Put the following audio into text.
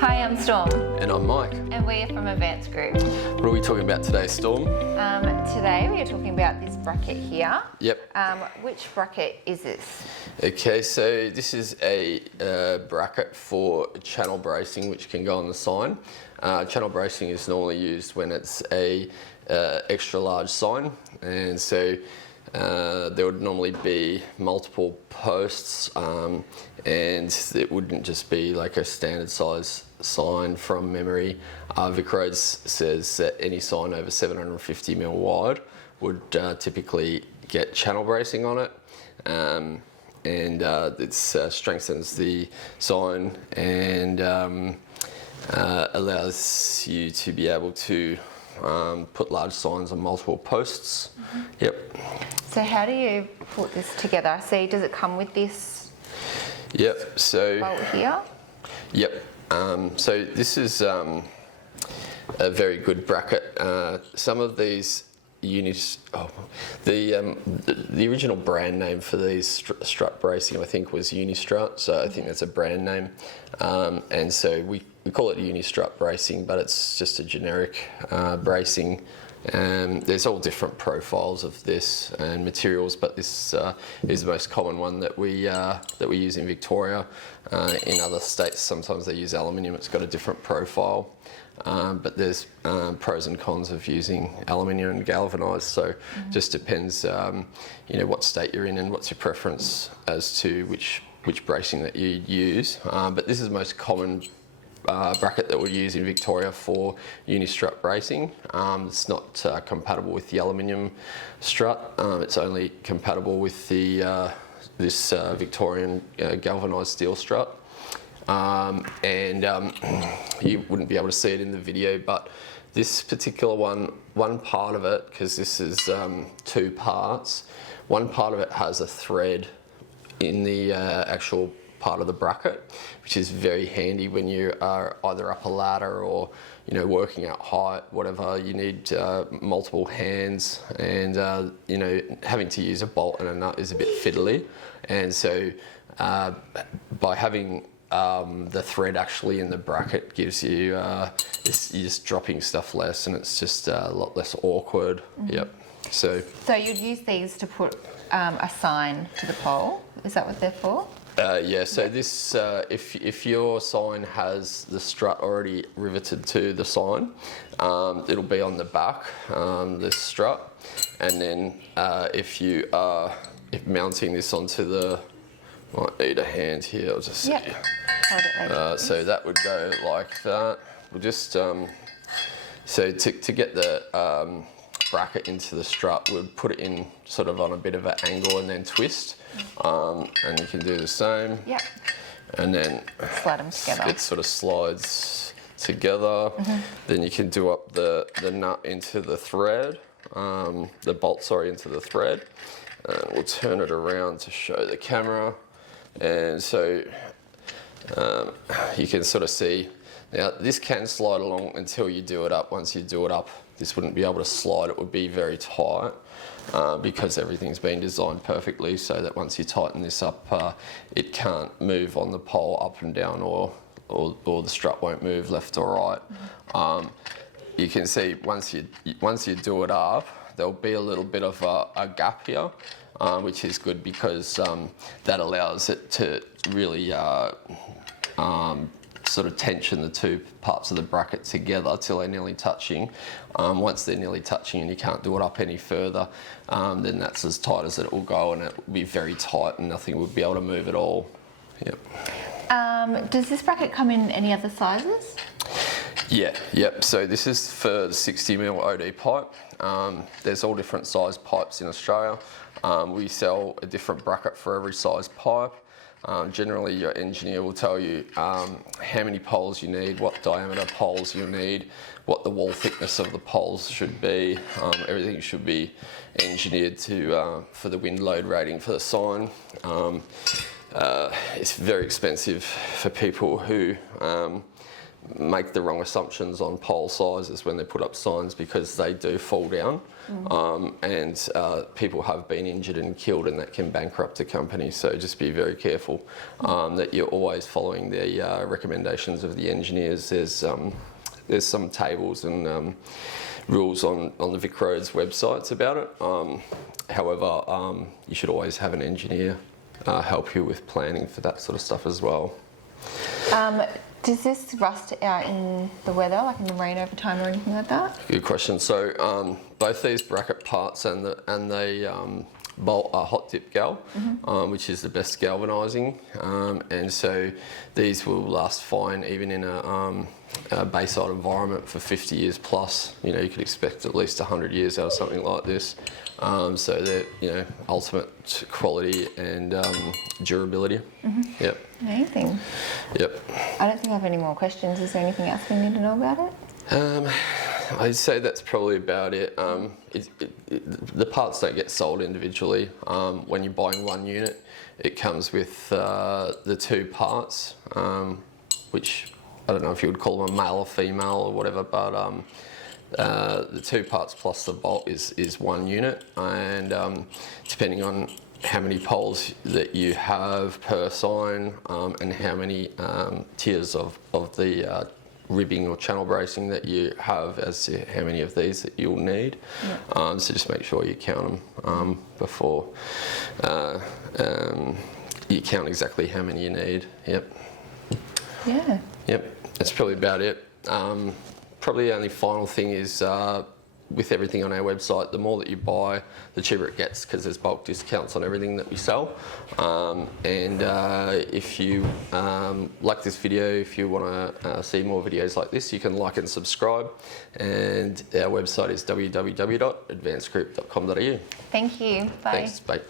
Hi, I'm Storm. And I'm Mike. And we're from Advanced Group. What are we talking about today, Storm? Today we are talking about this bracket here. Yep. Which bracket is this? Okay, so this is a bracket for channel bracing, which can go on the sign. Channel bracing is normally used when it's a extra large sign, and so there would normally be multiple posts, and it wouldn't just be like a standard size sign from memory. Vic Roads says that any sign over 750mm wide would typically get channel bracing on it, and it strengthens the sign and allows you to be able to put large signs on multiple posts. Mm-hmm. Yep. So how do you put this together? I see, does it come with this? Yep. So bolt here? Yep. So this is a very good bracket. Some of these units, the original brand name for these strut bracing, I think, was Unistrut. So I think that's a brand name, and so we call it Unistrut bracing, but it's just a generic bracing. There's all different profiles of this and materials, but this is the most common one that we use in Victoria. In other states, sometimes they use aluminium. It's got a different profile, but there's pros and cons of using aluminium and galvanised. So just depends, what state you're in and what's your preference as to which bracing that you use. But this is the most common bracket that we use in Victoria for Unistrut bracing. It's not compatible with the aluminium strut. It's only compatible with the this Victorian galvanised steel strut. You wouldn't be able to see it in the video, but this particular one part of it, because this is two parts, one part of it has a thread in the actual part of the bracket, which is very handy when you are either up a ladder or working out height, whatever. You need multiple hands, and having to use a bolt and a nut is a bit fiddly, and so by having the thread actually in the bracket gives you you're just dropping stuff less, and it's just a lot less awkward. Mm-hmm. Yep. So you'd use these to put a sign to the pole. Is that what they're for? Yeah, so this, if your sign has the strut already riveted to the sign, it'll be on the back, this strut, and then if you are mounting this onto the, might need a hand here, I'll just see. Hold it later. So that would go like that. We'll just, so to get the bracket into the strut, we'll put it in sort of on a bit of an angle and then twist. And you can do the same. Yep. And then slide them together. It sort of slides together. Mm-hmm. Then you can do up the nut into the thread, the bolt, into the thread. We'll turn it around to show the camera. And so you can sort of see, now this can slide along until you do it up. Once you do it up, this wouldn't be able to slide, it would be very tight. Because everything's been designed perfectly so that once you tighten this up, it can't move on the pole up and down, or the strut won't move left or right. Mm-hmm. You can see once you do it up, there'll be a little bit of a gap here, which is good because that allows it to really sort of tension the two parts of the bracket together till they're nearly touching. Once they're nearly touching and you can't do it up any further, then that's as tight as it will go, and it will be very tight and nothing would be able to move at all. Yep. Does this bracket come in any other sizes? Yeah, yep. So this is for the 60mm OD pipe. There's all different size pipes in Australia. We sell a different bracket for every size pipe. Generally, your engineer will tell you how many poles you need, what diameter poles you need, what the wall thickness of the poles should be. Everything should be engineered for the wind load rating for the sign. It's very expensive for people who make the wrong assumptions on pole sizes when they put up signs, because they do fall down, and people have been injured and killed, and that can bankrupt a company. So just be very careful that you're always following the recommendations of the engineers. There's some tables and rules on the Vic Roads websites about it. However, you should always have an engineer help you with planning for that sort of stuff as well. Does this rust out in the weather, like in the rain over time or anything like that? Good question. So both these bracket parts and the bolt are hot dip gal, which is the best galvanising, and so these will last fine even in a bayside environment for 50 years plus. You know, you could expect at least 100 years out of something like this. So they're, you know, ultimate quality and durability. Yep. Amazing. Yep. I don't think I have any more questions. Is there anything else we need to know about it? I'd say that's probably about it. The parts don't get sold individually. When you're buying one unit, it comes with the two parts, which I don't know if you would call them a male or female or whatever, but the two parts plus the bolt is one unit, and depending on how many poles that you have per sign, and how many tiers of the ribbing or channel bracing that you have, as to how many of these that you'll need. So just make sure you count them before you count exactly how many you need. Yep. Yeah. Yep. That's probably about it. Probably the only final thing is, with everything on our website, the more that you buy, the cheaper it gets, because there's bulk discounts on everything that we sell. And if you like this video, if you want to see more videos like this, you can like and subscribe. And our website is www.advancedgroup.com.au. Thank you. Bye. Thanks. Bye.